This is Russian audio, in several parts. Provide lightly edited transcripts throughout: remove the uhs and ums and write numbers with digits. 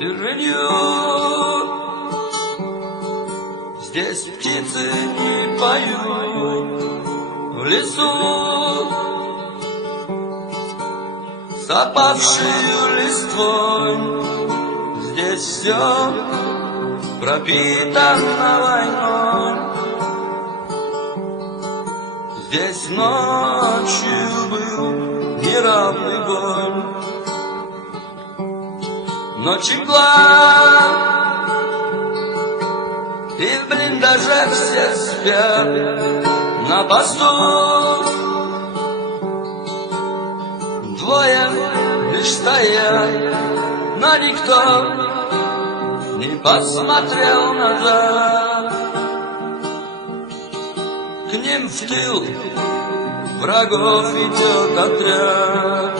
сиренью. Здесь птицы не поют в лесу, с опавшей листвой. Здесь все пропитано войной. Здесь ночью был неравный бой, ночи план, и в блиндаже все спят на посту. Двое лишь стоят, но никто не посмотрел назад. К ним в тыл врагов идет отряд,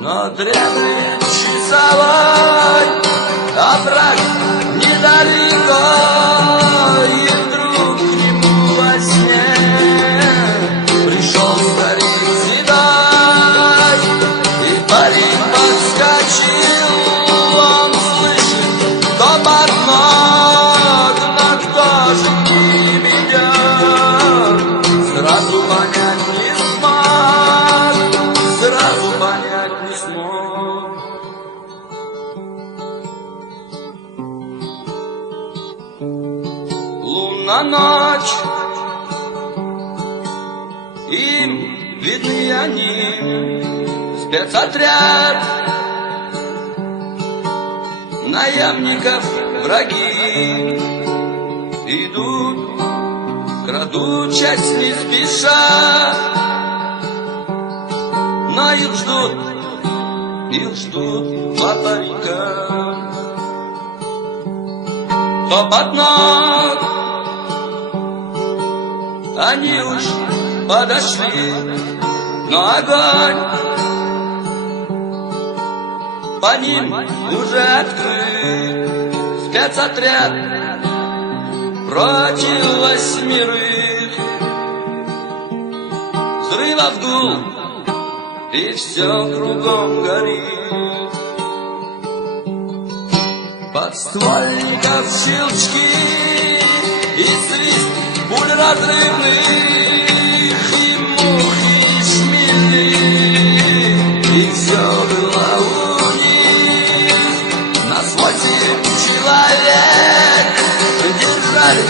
но древний часовой овраг недалеко, и вдруг к нему во сне пришел старик седой, и парень подскочил. Он слышит топот ног, но кто же к ним идет? Сразу понять не смог, сразу понять не смог. Лунна ночь, им видны они, спецотряд наемников враги идут, крадучись не спеша, но их ждут два паренька. Топот ног, они уж подошли, но огонь по ним уже открыт. Спецотряд против 8. Взрывов гул, и все кругом горит. Подствольников щелчки и свист пуль разрывных, и мухи шмели, и все было у них. Нас 8 человек держали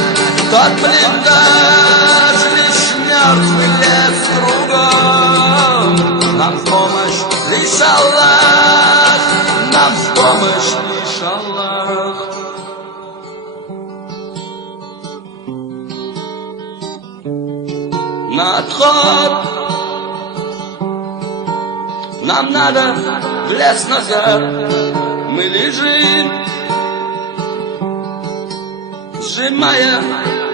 тот блиндаж, лишь мертвый лес кругом. Нам в помощь лишь Аллах, нам в помощь лишь Аллах. На отход нам надо в лес назад. Мы лежим, сжимая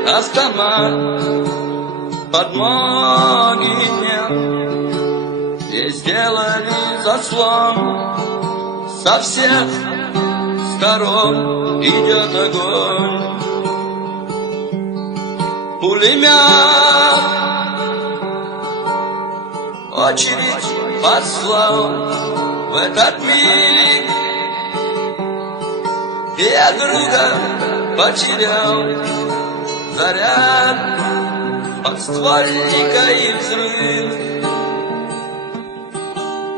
автомат. Подмоги нет, и сделали заслон. Со всех сторон идет огонь. Пулемет очередь послал в этот миг. Я друга потерял, заряд подствольника и взрыв.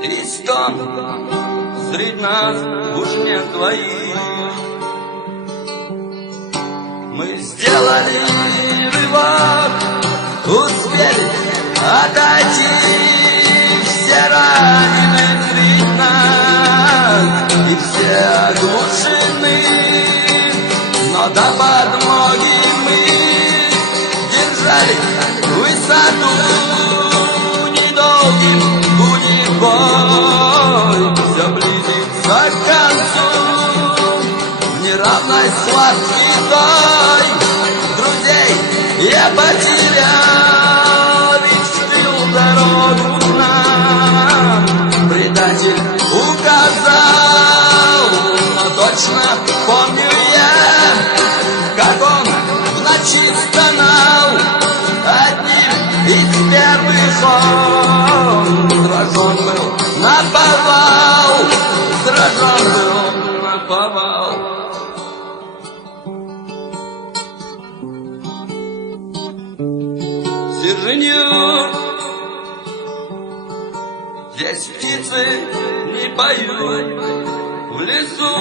И стон среди нас уж нет двоих. Мы сделали рывок, успели отойти. Все ранены среди нас, и все оглушены, но до подмоги мы держали высоту. Недолгим будет бой, все близится к концу. В неравной схватке той друзей я потерял, ведь в тыл дорогу нам предатель указал. Но точно помню я, как он в ночи стонал. Одним из первых он сражен был наповал, сражен птицы не поют в лесу,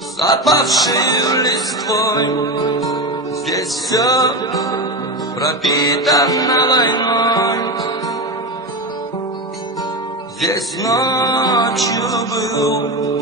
с опавшей листвой. Здесь все пропитано войной. Здесь ночью был